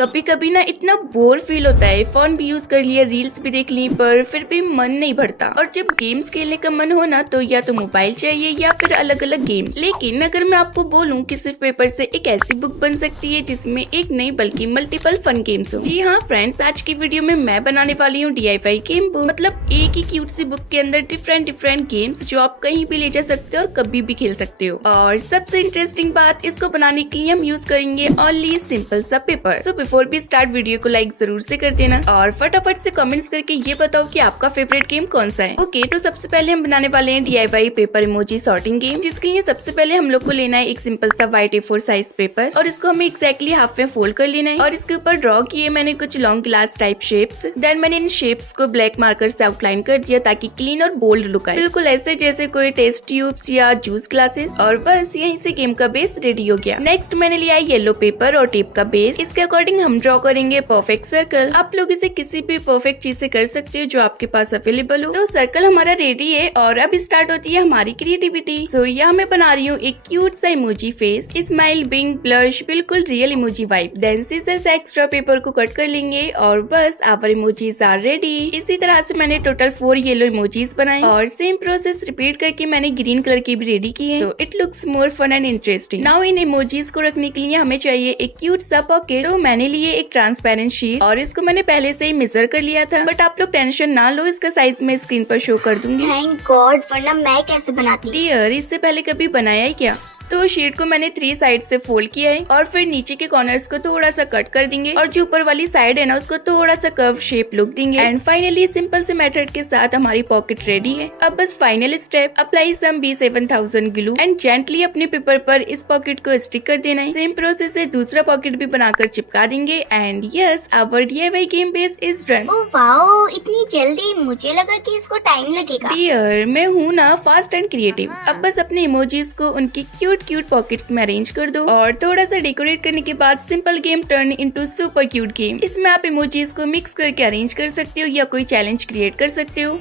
कभी कभी ना इतना बोर फील होता है, फोन भी यूज कर लिया, रील्स भी देख ली, पर फिर भी मन नहीं भरता। और जब गेम्स खेलने का मन हो ना तो या तो मोबाइल चाहिए या फिर अलग अलग गेम्स। लेकिन अगर मैं आपको बोलूं कि सिर्फ पेपर से एक ऐसी बुक बन सकती है जिसमें एक नहीं बल्कि मल्टीपल फन गेम्स हो। जी हाँ फ्रेंड्स, आज की वीडियो में मैं बनाने वाली हूँ DIY गेम बुक। मतलब एक ही क्यूट सी बुक के अंदर डिफरेंट गेम्स जो आप कहीं भी ले जा सकते हो और कभी भी खेल सकते हो। और सबसे इंटरेस्टिंग बात, इसको बनाने के लिए हम यूज करेंगे ओनली सिंपल सा पेपर। सो बिफोर भी स्टार्ट, वीडियो को लाइक जरूर से कर देना और फटाफट से कमेंट्स करके ये बताओ कि आपका फेवरेट गेम कौन सा है। ओके, तो सबसे पहले हम बनाने वाले हैं DIY paper emoji sorting game, जिसके लिए सबसे पहले हम लोग को लेना है एक सिंपल सा व्हाइट A4 साइज पेपर और इसको हमें एक्जैक्टली हाफ में फोल्ड कर लेना है। और इसके ऊपर ड्रॉ किए मैंने कुछ long glass type shapes. Then मैंने इन शेप्स को ब्लैक मार्कर से आउटलाइन कर दिया ताकि क्लीन और बोल्ड लुक आए, बिल्कुल ऐसे जैसे कोई टेस्ट ट्यूब्स या जूस ग्लासेस। और बस यहीं से गेम का बेस रेडी हो गया। नेक्स्ट मैंने लिया है येलो पेपर और टेप का बेस। इसके अकॉर्डिंग हम ड्रॉ करेंगे परफेक्ट सर्कल। आप लोग इसे किसी भी परफेक्ट चीज से कर सकते हो जो आपके पास अवेलेबल हो। तो सर्कल हमारा रेडी है और अब स्टार्ट होती है हमारी क्रिएटिविटी। सो यहाँ मैं बना रही हूँ एक क्यूट सा emoji face, smile, wink, blush, बिल्कुल real emoji vibe. Then scissor से एक्स्ट्रा पेपर को कट कर लेंगे और बस आवर इमोजीज आर रेडी। इसी तरह से मैंने टोटल 4 येलो इमोजीज बनाए और सेम प्रोसेस रिपीट करके मैंने ग्रीन कलर की भी रेडी की है। So it looks more fun and interesting. Now इन इमोजीज को रखने के लिए हमें चाहिए एक क्यूट सा पॉकेट। तो मैंने लिए एक ट्रांसपेरेंट शीट और इसको मैंने पहले से ही मेजर कर लिया था, बट आप लोग टेंशन ना लो, इसका साइज मैं स्क्रीन पर शो कर दूंगी। थैंक गॉड, वरना मैं कैसे बनाती। डियर, इससे पहले कभी बनाया है क्या? तो शीट को मैंने 3 साइड से फोल्ड किया है और फिर नीचे के कॉर्नर्स को थोड़ा सा कट कर देंगे और जो ऊपर वाली साइड है ना उसको थोड़ा सा कर्व शेप लुक देंगे। एंड फाइनली सिंपल से मेथड के साथ हमारी पॉकेट रेडी है। अब बस final step, apply some B7000 glue and gently अपने पेपर पर इस पॉकेट को स्टिक कर देना है। सेम प्रोसेस से दूसरा पॉकेट भी बनाकर चिपका देंगे and yes, our DIY game base is done. Oh wow, इतनी जल्दी! मुझे लगा कि इसको टाइम लगेगा। डियर, मैं हूँ ना फास्ट एंड क्रिएटिव। अब बस अपने इमोजीज को उनकी क्यूट पॉकेट्स में अरेंज कर दो और थोड़ा सा डेकोरेट करने के बाद simple game turn into super cute game. इसमें आप इमोजीज को मिक्स करके अरेंज कर सकते हो या कोई चैलेंज क्रिएट कर सकते हो।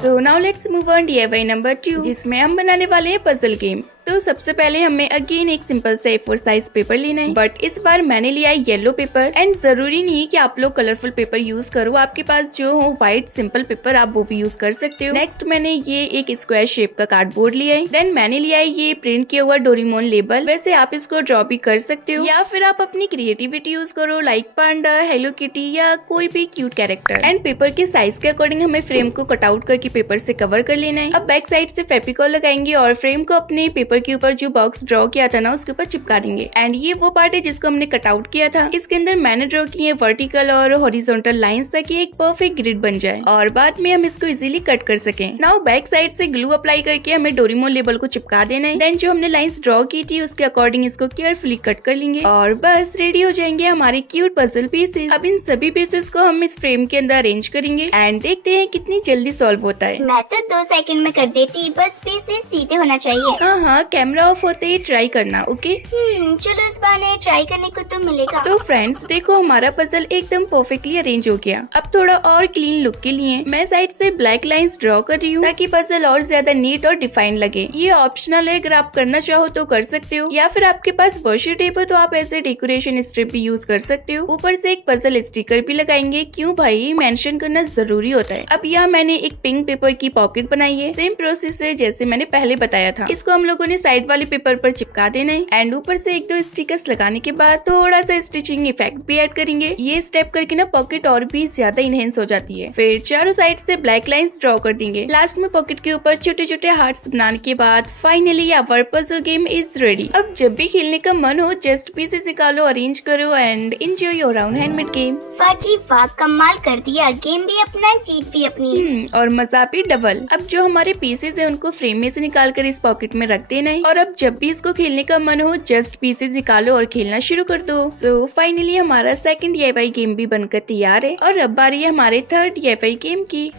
So now let's move on DIY number 2, जिसमें हम बनाने वाले हैं पजल गेम। तो सबसे पहले हमें अगेन एक सिंपल सा A4 साइज पेपर लेना है, बट इस बार मैंने लिया है येलो पेपर। एंड जरूरी नहीं है कि आप लोग कलरफुल पेपर यूज करो, आपके पास जो हो व्हाइट सिंपल पेपर आप वो भी यूज कर सकते हो। नेक्स्ट मैंने ये एक स्क्वायर शेप का कार्डबोर्ड लिया है। देन मैंने लिया है ये प्रिंट किया हुआ डोरेमोन लेबल। वैसे आप इसको ड्रॉ भी कर सकते हो या फिर आप अपनी क्रिएटिविटी यूज करो, लाइक पांडा, हेलो किटी या कोई भी क्यूट कैरेक्टर। एंड पेपर के साइज के अकॉर्डिंग हमें फ्रेम को कट आउट करके पेपर से कवर कर लेना है। अब बैक साइड से फेविकॉल लगाएंगे और फ्रेम को अपने पेपर के ऊपर जो बॉक्स ड्रॉ किया था ना उसके ऊपर चिपका देंगे। एंड ये वो पार्ट है जिसको हमने कट आउट किया था। इसके अंदर मैंने ड्रॉ किए वर्टिकल और हॉरिजॉन्टल लाइंस ताकि एक परफेक्ट ग्रिड बन जाए और बाद में हम इसको इजीली कट कर सकें। नाउ बैक साइड से ग्लू अप्लाई करके हमें डोरेमोन लेबल को चिपका देना है। देन जो हमने लाइंस ड्रॉ की थी उसके अकॉर्डिंग इसको केयरफुली कट कर लेंगे और बस रेडी हो जाएंगे हमारे क्यूट पजल पीसेस। अब इन सभी पीसेस को हम इस फ्रेम के अंदर अरेंज करेंगे एंड देखते हैं कितनी जल्दी सॉल्व होता है। मैं तो 2 सेकंड में कर देती, बस पीसेस सीधे होना चाहिए। हाँ, कैमरा ऑफ होते ही ट्राई करना। ओके चलो इस बहाने ट्राई करने को तो मिलेगा। तो फ्रेंड्स देखो, हमारा पजल एकदम परफेक्टली अरेंज हो गया। अब थोड़ा और क्लीन लुक के लिए मैं साइड से ब्लैक लाइंस ड्रॉ कर रही हूँ ताकि पजल और ज्यादा नीट और डिफाइन लगे। ये ऑप्शनल है, अगर आप करना चाहो तो कर सकते हो या फिर आपके पास वर्शी टेप हो तो आप ऐसे डेकोरेशन स्ट्रिप भी यूज कर सकते हो। ऊपर से एक पजल स्टिकर भी लगाएंगे, क्यों भाई, मेंशन करना जरूरी होता है। अब यहाँ मैंने एक पिंक पेपर की पॉकेट बनाई है। सेम प्रोसेस है जैसे मैंने पहले बताया था। इसको हम लोगों ने साइड वाले पेपर पर चिपका देना है एंड ऊपर से 1-2 स्टिकर्स लगाने के बाद थोड़ा सा स्टिचिंग इफेक्ट भी ऐड करेंगे। ये स्टेप करके ना पॉकेट और भी ज्यादा इनहेंस हो जाती है। फिर चारों साइड से ब्लैक लाइंस ड्रॉ कर देंगे। लास्ट में पॉकेट के ऊपर छोटे छोटे हार्ट्स बनाने के बाद finally our puzzle game is ready. अब जब भी खेलने का मन हो जस्ट पीसेस निकालो, अरेंज करो and enjoy your own handmade game. वाह जी वाह, कमाल कर दिया। गेम भी अपना, जीत भी अपनी और मजा भी डबल। अब जो हमारे पीसेस है उनको फ्रेम में से निकाल कर इस पॉकेट में रख देना है और अब जब भी इसको खेलने का मन हो जस्ट पीसेस निकालो और खेलना शुरू कर दो। सो फाइनली हमारा सेकंड DIY गेम भी बनकर तैयार है और अब बारी है हमारे थर्ड DIY गेम की।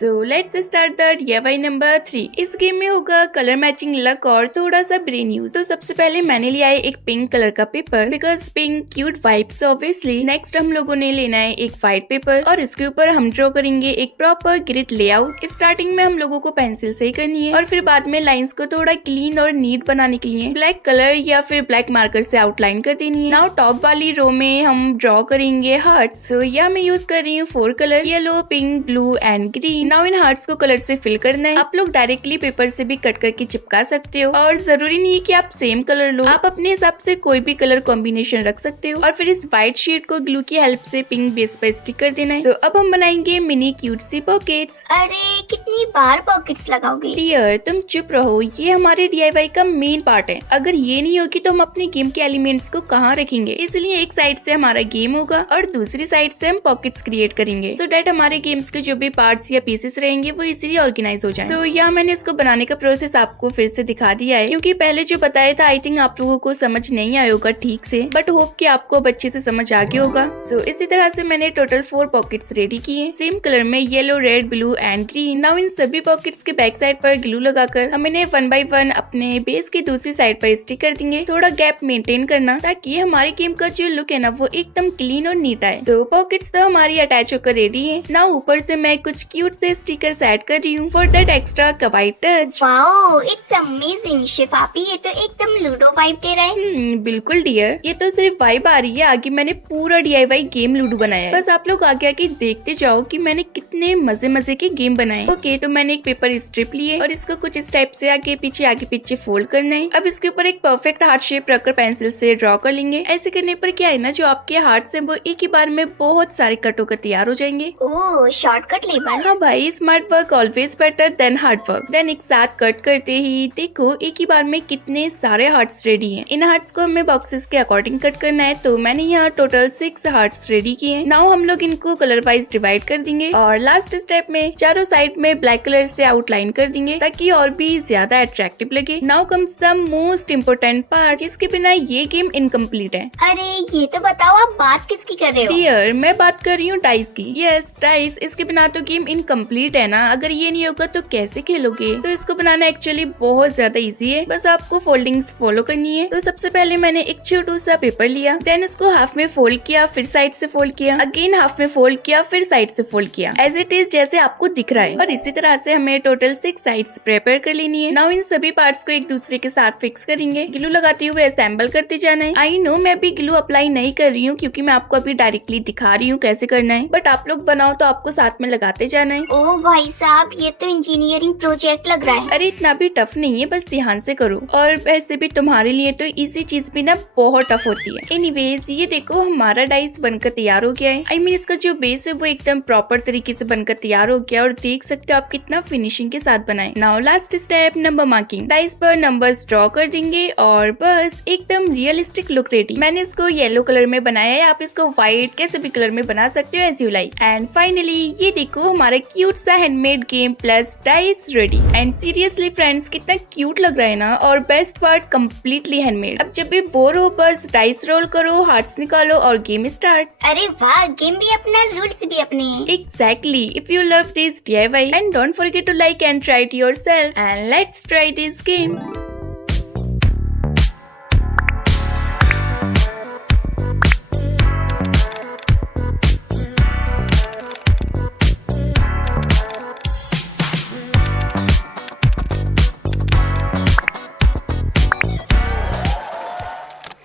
So let's start the DIY number 3। इस गेम में होगा कलर मैचिंग, लक और थोड़ा सा ब्रेन यूज। तो सबसे पहले मैंने लिया है एक पिंक कलर का paper, because pink cute vibes obviously. Next हम लोगों ने लेना है एक व्हाइट पेपर और इसके ऊपर हम ड्रॉ करेंगे एक प्रॉपर ग्रिड लेआउट। स्टार्टिंग में हम लोगों को पेंसिल से ही करनी है और फिर बाद में लाइंस को थोड़ा क्लीन और नीट बनाने के लिए ब्लैक कलर या फिर ब्लैक मार्कर से आउटलाइन कर देनी है। नाउ टॉप वाली रो में हम ड्रॉ करेंगे हार्ट्स। सो यहाँ मैं यूज कर रही हूँ 4 colour, yellow, pink, blue and green. Now in hearts को कलर से फिल करना है। आप लोग डायरेक्टली पेपर से भी कट करके चिपका सकते हो और जरूरी नहीं है कि आप सेम कलर लो, आप अपने हिसाब से कोई भी कलर कॉम्बिनेशन रख सकते हो। और फिर इस व्हाइट शीट को ग्लू की हेल्प से पिंक बेस पर स्टिक कर देना है। अब हम बनाएंगे मिनी क्यूट सी पॉकेट्स। अरे कितनी बार पॉकेट्स लगाओगे? डियर तुम चुप रहो, ये हमारे DIY का मेन पार्ट है। अगर ये नहीं होगी तो हम अपने गेम के एलिमेंट्स को कहाँ रखेंगे? इसलिए एक साइड से हमारा गेम होगा और दूसरी साइड से हम पॉकेट्स क्रिएट करेंगे, सो दैट हमारे गेम्स के जो भी पार्ट्स या पीसेस रहेंगे वो इजीली ऑर्गेनाइज हो जाए। तो यहाँ मैंने इसको बनाने का प्रोसेस आपको फिर से दिखा दिया है, क्योंकि पहले जो बताया था आई थिंक आप लोगों को समझ नहीं आया होगा ठीक से, बट होप कि आपको अब अच्छे से समझ आ गया होगा। सो इसी तरह से मैंने टोटल 4 पॉकेट्स रेडी किए, सेम कलर में, yellow, red, blue and green. Now in सभी पॉकेट्स के बैक साइड पर ग्लू लगाकर हम इन्हें 1 बाय 1 अपने बेस की दूसरी साइड पर स्टिक कर देंगे। थोड़ा गैप मेंटेन करना ताकि हमारे गेम का जो लुक है ना वो एकदम क्लीन और नीट आए। सो पॉकेट्स तो हमारी अटैच होकर रेडी है। नाउ ऊपर से मैं कुछ क्यूट से स्टिकर्स ऐड कर रही हूँ for that extra kawaii touch. Wow, it's amazing शिफापी, ये तो एकदम लूडो वाइब दे रहा है। बिल्कुल डियर, ये तो सिर्फ वाइब आ रही है, आगे मैंने पूरा DIY गेम लूडो बनाया है। बस आप लोग आगे आगे देखते जाओ कि मैंने कितने मजे मजे के गेम बनाए। ओके, तो मैंने एक पेपर स्ट्रिप लिए और इसको कुछ इस टाइप से आगे पीछे फोल्ड करना है। अब इसके ऊपर एक परफेक्ट हार्ट शेप रखकर पेंसिल से ड्रॉ कर लेंगे। ऐसे करने पर क्या है ना, जो आपके हार्ट है वो एक ही बार में बहुत सारे कट होकर तैयार हो जाएंगे। Oh, shortcut label. हाँ भाई, smart work always better than hard work. Then एक साथ कट करते ही देखो एक ही बार में कितने सारे हार्ट्स रेडी हैं। इन हार्ट्स को हमें बॉक्सेस के अकॉर्डिंग कट करना है, तो मैंने यहाँ टोटल 6 हार्ट्स रेडी किए हैं। नाउ हम लोग इनको कलर वाइज डिवाइड कर देंगे और लास्ट स्टेप में चारों साइड में ब्लैक कलर से आउटलाइन कर देंगे ताकि और भी ज्यादा अट्रैक्टिव लगे। Now comes the most important part, जिसके बिना ये गेम इनकम्प्लीट है। अरे ये तो बताओ, आप बात किसकी कर रहे हो? डियर, मैं बात कर रही हूँ डाइस की। यस डाइस, इसके बिना तो गेम इनकम्प्लीट है ना। अगर ये नहीं होगा तो कैसे खेलोगे? तो इसको बनाना एक्चुअली बहुत ज्यादा इजी है, बस आपको फोल्डिंग्स फॉलो करनी है। तो सबसे पहले मैंने एक छोटा सा पेपर लिया, देन उसको हाफ में फोल्ड किया, फिर साइड से फोल्ड किया, अगेन हाफ में फोल्ड किया, फिर साइड से फोल्ड किया, एज इट इज जैसे आपको दिख रहा है। और इसी तरह से हमें टोटल 6 साइड्स प्रिपेयर कर लेनी है। नाउ इन सभी पार्ट्स को एक दूसरे के साथ फिक्स करेंगे। ग्लू लगाते हुए असेंबल करते जाना है। आई नो मैं अभी ग्लू अप्लाई नहीं कर रही हूँ क्योंकि मैं आपको अभी डायरेक्टली दिखा रही हूँ कैसे करना है, बट आप लोग बनाओ तो आपको साथ में लगाते जाना है। ओह भाई साहब, ये तो इंजीनियरिंग प्रोजेक्ट लग रहा है। अरे इतना भी टफ नहीं है, बस ध्यान से करो। और वैसे भी तुम्हारे लिए तो इजी चीज भी ना बहुत टफ होती है। एनीवेज, ये देखो हमारा डाइस बनकर तैयार हो गया है। आई मीन इसका जो बेस है वो एकदम प्रॉपर तरीके से बनकर तैयार हो गया और देख सकते हो आप कितना फिनिशिंग के साथ बनाए। Now last step, number marking. Dice पर नंबर्स ड्रॉ कर देंगे और बस एकदम रियलिस्टिक लुक रेडी। मैंने इसको येलो कलर में बनाया है, आप इसको व्हाइट कैसे भी कलर में बना सकते हो as you like. And finally ये देखो हमारा क्यूट सा handmade game plus dice ready. And seriously friends, कितना क्यूट लग रहा है ना, और बेस्ट पार्ट कम्प्लीटली हैंडमेड। अब जब भी बोर हो बस डाइस रोल करो, हार्ट्स निकालो और गेम स्टार्ट। अरे वाह, गेम भी अपना, रूल्स भी अपने। Exactly. If you love this DIY and don't forget to like and try it yourself, and let's try this game.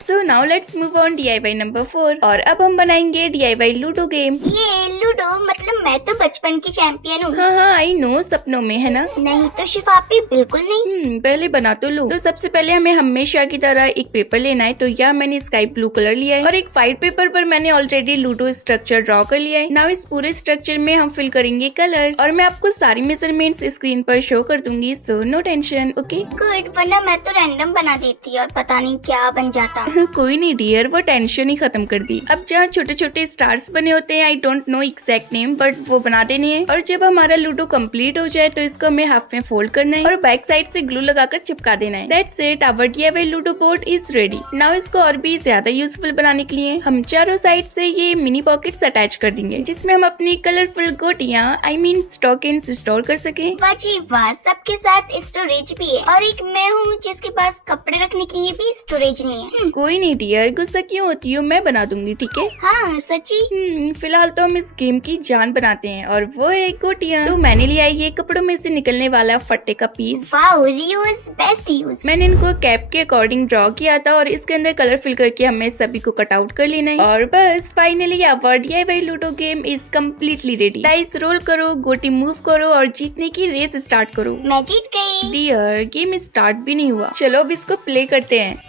So now let's move on DIY number 4 और अब हम बनाएंगे DIY लूडो गेम। ये ludo मतलब मैं तो बचपन की चैंपियन हूँ। हाँ आई नो, सपनों में है ना। नहीं तो शिफापी बिल्कुल नहीं। पहले बना तो लो। तो सबसे पहले हमें हमेशा की तरह एक पेपर लेना है। तो यहाँ मैंने स्काई ब्लू कलर लिया है और एक व्हाइट पेपर पर मैंने ऑलरेडी लूडो स्ट्रक्चर ड्रॉ कर लिया है। नाउ इस पूरे स्ट्रक्चर में हम फिल करेंगे कलर्स और मैं आपको सारी मेजरमेंट्स स्क्रीन पर शो कर दूंगी, so no tension. Okay good, वरना मैं तो रैंडम बना देती और पता नहीं क्या बन जाता। कोई नहीं डियर, वो टेंशन ही खत्म कर दी। अब जहाँ छोटे छोटे स्टार्स बने होते हैं, I don't know exact name, but but वो बना देनी है। और जब हमारा लूडो कंप्लीट हो जाए तो इसको हमें हाफ में फोल्ड करना है और बैक साइड से ग्लू लगाकर चिपका देना है। That's it, our DIY ludo board is ready. Now इसको और भी ज्यादा यूजफुल बनाने के लिए हम चारों साइड से ये मिनी पॉकेट्स अटैच कर देंगे, जिसमें हम अपनी कलरफुल गोटियां स्टॉकिंग्स स्टोर कर सके। वाह जी वाह, सबके साथ स्टोरेज भी है और एक मैं हूँ जिसके पास कपड़े रखने के लिए भी स्टोरेज नहीं है। कोई नहीं डियर, गुस्सा क्यों होती हो, मैं बना दूंगी, ठीक है। हाँ सच्ची। फिलहाल तो हम इस गेम की जान बनाते हैं और वो है गोटियां। तो मैंने लिया ये कपड़ों में से निकलने वाला फट्टे का piece. Wow, reuse best use. मैंने इनको कैप के अकॉर्डिंग ड्रॉ किया था और इसके अंदर कलर फिल करके हमें सभी को कट आउट कर लेना है। और बस finally our DIY ludo game is completely ready. Dice roll करो, गोटी मूव करो और जीतने की रेस स्टार्ट करो। मैं जीत गई। डियर, गेम स्टार्ट भी नहीं हुआ। चलो अब इसको प्ले करते हैं।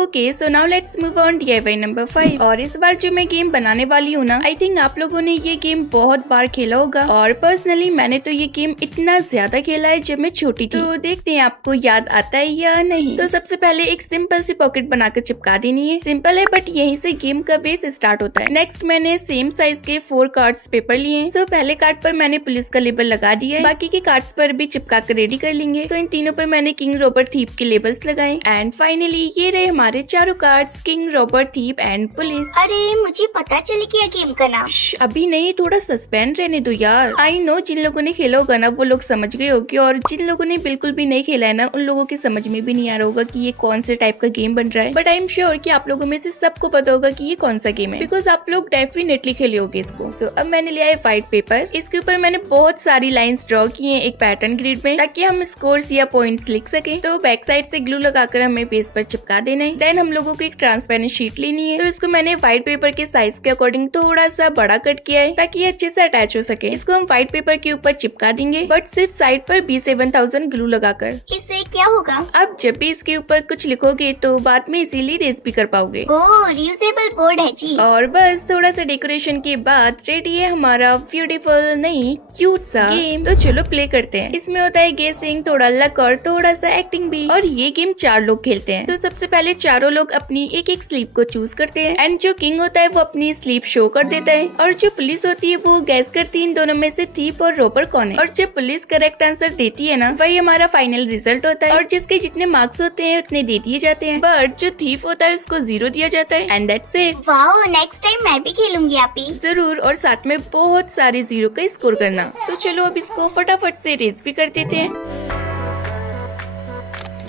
Okay, so now let's move on DIY number 5। और इस बार जो मैं गेम बनाने वाली हूँ ना, आई थिंक आप लोगों ने ये गेम बहुत बार खेला होगा और पर्सनली मैंने तो ये गेम इतना ज्यादा खेला है जब मैं छोटी थी। तो देखते हैं आपको याद आता है या नहीं। तो सबसे पहले एक सिंपल सी पॉकेट बनाकर चिपका देनी है। सिंपल है बट यहीं से गेम का बेस स्टार्ट होता है। नेक्स्ट मैंने सेम साइज के 4 कार्ड्स पेपर लिए। सो पहले कार्ड पर मैंने पुलिस का लेबल लगा दिया है, बाकी के कार्ड्स पर भी चिपका कर रेडी कर लेंगे। सो इन तीनों पर मैंने किंग, रॉबर, थीप के लेबल्स लगाए। एंड फाइनली ये रहे हमारे चारों cards, king, robber, thief and police. अरे मुझे पता चल गया गेम का नाम। अभी नहीं, थोड़ा सस्पेंस रहने दो यार। आई नो जिन लोगों ने खेला होगा ना वो लोग समझ गए होंगे और जिन लोगों ने बिल्कुल भी नहीं खेला है ना उन लोगों की समझ में भी नहीं आ रहा होगा कि ये कौन से टाइप का गेम बन रहा है। बट आई एम श्योर कि आप लोगों में से सबको पता होगा कि ये कौन सा गेम है, बिकॉज आप लोग डेफिनेटली खेले होगे इसको। सो अब मैंने लिया है व्हाइट पेपर। इसके ऊपर मैंने बहुत सारी लाइंस ड्रॉ की है एक पैटर्न ग्रिड में, ताकि हम स्कोर्स या पॉइंट्स लिख सके। तो बैक साइड से ग्लू लगाकर हमें पेज पर चिपका देना है। देन हम लोगों को एक ट्रांसपेरेंट शीट लेनी है। तो इसको मैंने व्हाइट पेपर के साइज के अकॉर्डिंग थोड़ा सा बड़ा कट किया है ताकि ये अच्छे से अटैच हो सके। इसको हम व्हाइट पेपर के ऊपर चिपका देंगे, बट सिर्फ साइड पर B7000 ग्लू लगाकर। इससे क्या होगा? अब जब भी इसके ऊपर कुछ लिखोगे तो बाद में इजीली रेस भी कर पाओगे। ओह, रियूजेबल बोर्ड है जी। और बस थोड़ा सा डेकोरेशन के बाद रेडी है हमारा ब्यूटीफुल नहीं क्यूट सा गेम। तो चलो प्ले करते हैं। इसमें होता है गेसिंग, थोड़ा लक और थोड़ा सा एक्टिंग भी। और ये गेम 4 लोग खेलते हैं। तो सबसे पहले चारों लोग अपनी एक एक स्लीप को चूज करते हैं एंड जो किंग होता है वो अपनी स्लीप शो कर देता है और जो पुलिस होती है वो गैस करती है इन दोनों में से थीप और रॉबर कौन है। और जब पुलिस करेक्ट आंसर देती है ना, वही हमारा फाइनल रिजल्ट होता है और जिसके जितने मार्क्स होते हैं उतने दे दिए जाते हैं। बट जो थीप होता है उसको 0 दिया जाता है and that's it. Wow, next time मैं भी खेलूंगी आपी। जरूर, और साथ में बहुत सारे 0 का स्कोर करना। तो चलो अब इसको फटाफट से रेस भी कर देते हैं।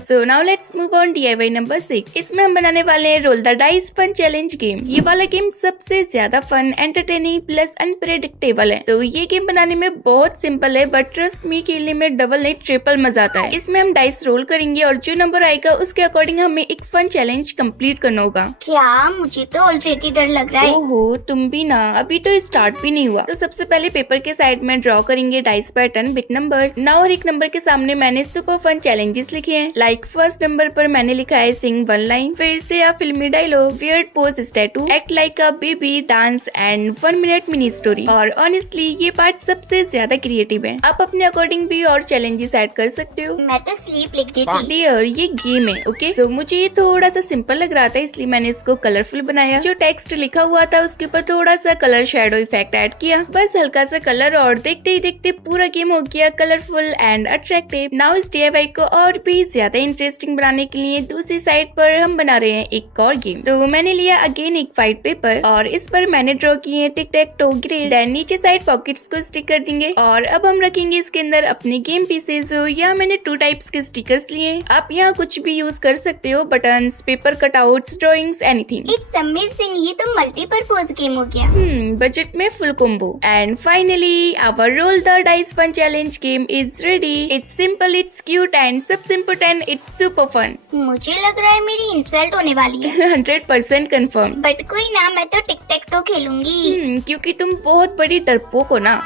So now let's move on DIY number 6। इसमें हम बनाने वाले हैं roll the dice fun challenge game. ये वाला गेम सबसे ज्यादा फन, एंटरटेनिंग प्लस अनप्रेडिक्टेबल है। तो ये गेम बनाने में बहुत सिंपल है बट ट्रस्ट मी खेलने में डबल नहीं ट्रिपल मजा आता है। इसमें हम डाइस रोल करेंगे और जो नंबर आएगा उसके अकॉर्डिंग हमें एक फन चैलेंज कंप्लीट करना होगा। क्या? मुझे तो ऑलरेडी डर लग रहा है। ओहो, तुम भी ना, अभी तो स्टार्ट भी नहीं हुआ। तो सबसे पहले पेपर के साइड में ड्रॉ करेंगे dice pattern with numbers. Now और एक नंबर के सामने मैंने सुपर फन चैलेंजेस लिखे हैं। लाइक फर्स्ट नंबर पर मैंने लिखा है सिंग 1 लाइन, फिर से आ फिल्मी dialogue, weird pose tattoo, act like a baby, dance and 1 minute mini story. और ऑनेस्टली ये पार्ट सबसे ज्यादा क्रिएटिव है। आप अपने अकॉर्डिंग भी और चैलेंजेस ऐड कर सकते हो। मैं तो स्लीप लिख देती। डियर, ये गेम है ओके। सो मुझे ये थोड़ा सा सिंपल लग रहा था इसलिए मैंने इसको कलरफुल बनाया। जो टेक्स्ट लिखा हुआ था उसके ऊपर थोड़ा सा कलर शेडो इफेक्ट ऐड किया, बस हल्का सा कलर, और देखते ही देखते पूरा गेम हो गया कलरफुल एंड अट्रैक्टिव। नाउ इस DIY को और भी ज्यादा इंटरेस्टिंग बनाने के लिए दूसरी साइड पर हम बना रहे हैं एक और गेम। तो मैंने लिया अगेन एक व्हाइट पेपर और इस पर मैंने ड्रॉ किए टिक टैक टो ग्रिड। देन नीचे साइड पॉकेट्स को स्टिक कर देंगे और अब हम रखेंगे इसके अंदर अपने गेम पीसेस। यहाँ मैंने 2 टाइप्स के स्टिकर्स लिए। आप यहाँ कुछ भी यूज कर सकते हो, buttons, paper cutouts, drawings, anything. It's amazing, ये तो मल्टीपर्पज गेम हो गया। बजट में full combo. And finally our roll the dice fun challenge game is ready. It's simple, it's cute and सबसे इम्पोर्टेंट इट्स सुपर फन। मुझे लग रहा है मेरी इंसल्ट होने वाली है। 100% कंफर्म। बट कोई ना, मैं तो टिक टैक तो खेलूंगी। क्योंकि तुम बहुत बड़ी डरपोक हो ना।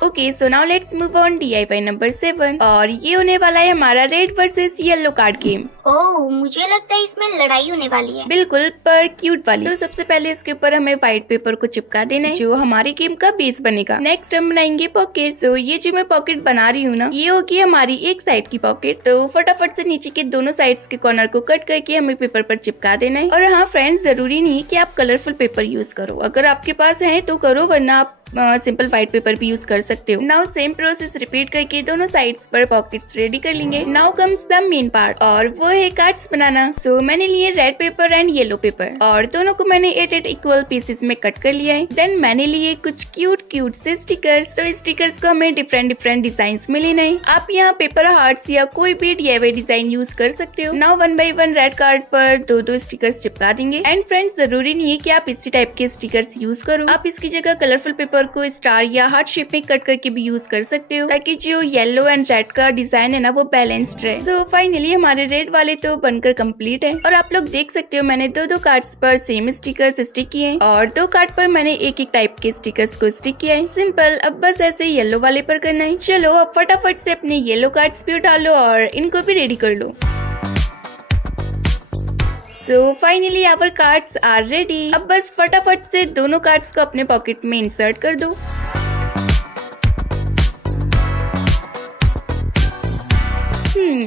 Okay so now let's move on DIY number 7 और ये होने वाला है हमारा red versus yellow card game. Oh, मुझे लगता है इसमें लड़ाई होने वाली है। बिल्कुल, पर क्यूट वाली। तो सबसे पहले इसके ऊपर हमें व्हाइट पेपर को चिपका देना है जो हमारे गेम का बेस बनेगा। नेक्स्ट हम बनाएंगे पॉकेट। सो ये जो मैं पॉकेट बना रही हूँ ना, ये होगी हमारी एक साइड की पॉकेट। तो फटाफट से नीचे के दोनों साइड्स के कॉर्नर को कट करके हमें पेपर पर चिपका देना है। और हाँ फ्रेंड्स, जरूरी नहीं कि आप कलरफुल पेपर यूज करो, अगर आपके पास है तो करो, वरना आप सिंपल व्हाइट पेपर भी यूज कर सकते हो। नाउ सेम प्रोसेस रिपीट करके दोनों साइड्स पर पॉकेट्स रेडी कर लेंगे। Now comes the main part और वो है कार्ड्स बनाना। सो मैंने लिए red pepper and yellow paper और दोनों को मैंने 8 इक्वल पीसेस में कट कर लिया है। देन मैंने लिए कुछ क्यूट से स्टिकर्स। तो स्टिकर्स को हमें डिफरेंट डिजाइन में लेना है। आप यहाँ पेपर हार्ट्स या कोई भी DIY डिजाइन यूज कर सकते हो। नाउ 1 बाय 1 रेड कार्ड पर दो स्टिकर्स चिपका देंगे। एंड फ्रेंड्स, जरूरी नहीं है कि आप इसी टाइप के स्टिकर्स यूज करो, आप इसकी जगह कलरफुल पेपर को स्टार या हार्ट शेप में कट करके भी यूज कर सकते हो, ताकि जो येलो एंड रेड का डिजाइन है ना वो बैलेंस्ड रहे। सो फाइनली हमारे रेड वाले तो बनकर कंप्लीट है और आप लोग देख सकते हो मैंने दो कार्ड्स पर सेम स्टिकर्स स्टिक किए हैं और 2 कार्ड पर मैंने एक टाइप के स्टिकर्स को स्टिक किया है। सिंपल, अब बस ऐसे येलो वाले पर करना है। चलो अब फटाफट से अपने येलो कार्ड्स भी डालो और इनको भी रेडी कर लो। So finally our cards are ready। अब बस फटाफट से दोनों कार्ड्स को अपने पॉकेट में इंसर्ट कर दो।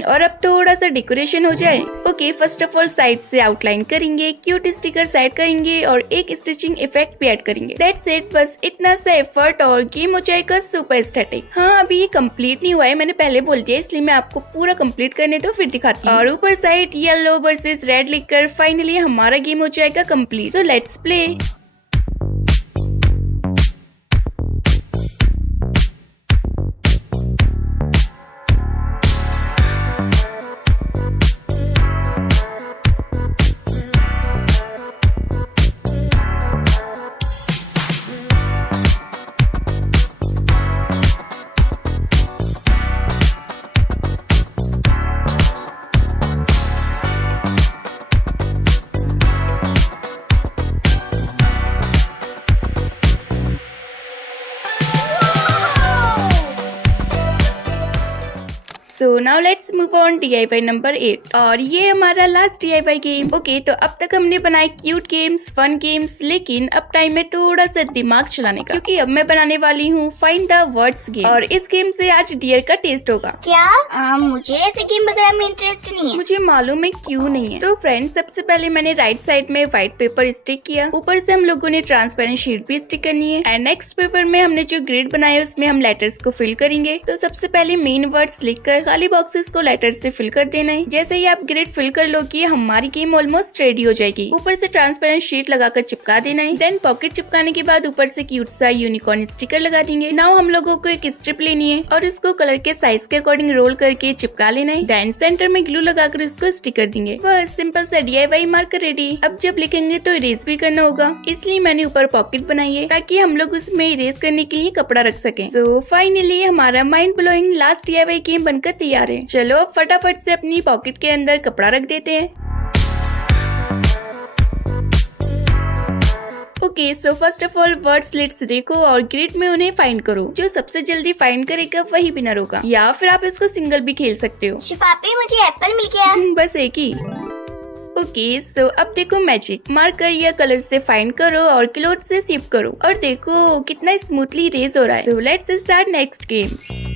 और अब थोड़ा सा डेकोरेशन हो जाए। Okay, first of all side से आउटलाइन करेंगे, क्यूट स्टिकर ऐड करेंगे और एक स्टिचिंग इफेक्ट भी ऐड करेंगे। दैट्स इट, बस इतना सा एफर्ट और गेम हो जाएगा सुपर एस्थेटिक। हाँ, अभी ये कंप्लीट नहीं हुआ है, मैंने पहले बोल दिया, इसलिए मैं आपको पूरा कंप्लीट करने दो फिर दिखाती हूँ। और ऊपर साइड येलो वर्सेस रेड लिखकर फाइनली हमारा गेम हो जाएगा complete. So let's play. So now let's move on DIY number 8 और ये हमारा लास्ट DIY गेम। ओके, तो अब तक हमने बनाए क्यूट गेम्स, फन गेम्स, लेकिन अब टाइम है थोड़ा सा दिमाग चलाने का, क्योंकि अब मैं बनाने वाली हूँ फाइंड द वर्ड्स गेम और इस गेम से आज डियर का टेस्ट होगा। क्या? मुझे ऐसे गेम वगैरह में इंटरेस्ट नहीं है। मुझे मालूम है क्यों नहीं है। तो फ्रेंड्स, सबसे पहले मैंने राइट साइड में व्हाइट पेपर स्टिक किया, ऊपर से हम लोगों ने ट्रांसपेरेंट शीट भी स्टिक करनी है एंड नेक्स्ट पेपर में हमने जो ग्रिड बनाया उसमें हम लेटर्स को फिल करेंगे। तो सबसे पहले मेन वर्ड्स लिखकर खाली बॉक्सेस को लेटर से फिल कर देना है। जैसे ही आप ग्रिड फिल कर लो कि हमारी गेम ऑलमोस्ट रेडी हो जाएगी। ऊपर से ट्रांसपेरेंट शीट लगाकर चिपका देना है। देन पॉकेट चिपकाने के बाद ऊपर से क्यूट सा यूनिकॉर्न स्टिकर लगा देंगे। नाउ हम लोगों को एक स्ट्रिप लेनी है और इसको कलर के साइज के अकॉर्डिंग रोल करके चिपका लेना है। देन सेंटर में ग्लू लगाकर इसको स्टिक कर देंगे। बस सिंपल सा DIY मार्कर रेडी। अब जब लिखेंगे तो इरेज भी करना होगा, इसलिए मैंने ऊपर पॉकेट बनाई है ताकि हम लोग उसमें इरेज करने के लिए कपड़ा रख सकें। सो फाइनली हमारा mind blowing last DIY game बनकर तैयार है। चलो अब फटाफट से अपनी पॉकेट के अंदर कपड़ा रख देते हैं। Okay, so first of all words लिट्स देखो और ग्रिड में उन्हें फाइंड करो। जो सबसे जल्दी फाइंड करेगा वही विनर होगा, या फिर आप इसको सिंगल भी खेल सकते हो। शिफापी, मुझे एप्पल मिल गया। बस एक ही। ओके, सो अब देखो मैजिक। मार्कर या कलर से फाइंड करो और क्लोथ से शिफ्ट करो और देखो कितना स्मूथली इरेज हो रहा है। So let's start next game.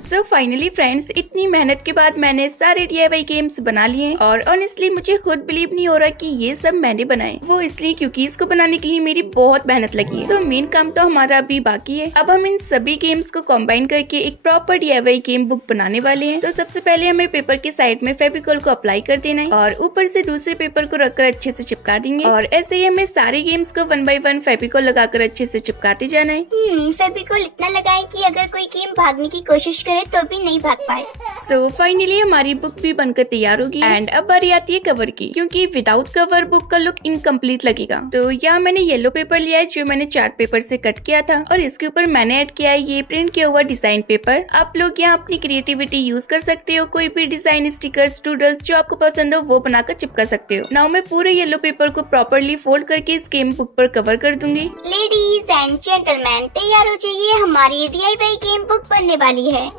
So finally friends, इतनी मेहनत के बाद मैंने सारे DIY गेम्स बना लिए हैं और ऑनेस्टली मुझे खुद बिलीव नहीं हो रहा कि ये सब मैंने बनाए। वो इसलिए क्योंकि इसको बनाने के लिए मेरी बहुत मेहनत लगी है। सो मेन काम तो हमारा अभी बाकी है। अब हम इन सभी गेम्स को कंबाइन करके एक प्रॉपर DIY गेम बुक बनाने वाले हैं। तो सबसे पहले हमें पेपर के साइड में फेविकॉल को अप्लाई कर देना है और ऊपर से दूसरे पेपर को रखकर अच्छे से चिपका देंगे और ऐसे ही हमें सारे गेम्स को 1 बाय 1 फेविकॉल लगाकर अच्छे से चिपकाते जाना है। फेविकॉल इतना लगाएं कि अगर कोई गेम भागने की कोशिश करे तो भी नहीं भाग पाए। सो फाइनली हमारी बुक भी बनकर तैयार होगी एंड अब बारी आती है कवर की, क्योंकि विदाउट कवर बुक का लुक इनकम्प्लीट लगेगा। तो यहाँ मैंने येलो पेपर लिया है जो मैंने चार्ट पेपर से कट किया था और इसके ऊपर मैंने ऐड किया है ये प्रिंट किया हुआ डिजाइन पेपर। आप लोग यहाँ अपनी क्रिएटिविटी यूज कर सकते हो, कोई भी डिजाइन, स्टिकर्स, डूडल्स जो आपको पसंद हो वो बनाकर चिपका सकते हो। नाउ मैं पूरे येलो पेपर को प्रॉपरली फोल्ड करके इस गेम बुक पर कवर कर दूंगी। लेडीज एंड जेंटलमैन, तैयार हो जाइए, हमारी DIY गेम बुक बनने वाली है।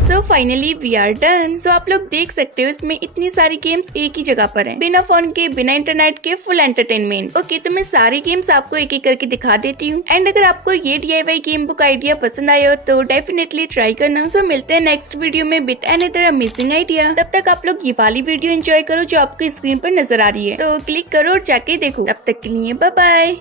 So finally we are done. So आप लोग देख सकते हो इसमें इतनी सारी गेम्स एक ही जगह पर हैं, बिना फोन के, बिना इंटरनेट के, फुल एंटरटेनमेंट। ओके, तो मैं सारी गेम्स आपको एक एक करके दिखा देती हूँ एंड अगर आपको ये DIY गेम बुक आइडिया पसंद आया हो तो डेफिनेटली ट्राई करना। सो मिलते हैं नेक्स्ट वीडियो में विद अनदर अमेजिंग आइडिया। तब तक आप लोग ये वाली वीडियो एंजॉय करो जो आपको स्क्रीन पर नजर आ रही है, तो क्लिक करो और जाके देखो। तब तक के लिए बाय बाय।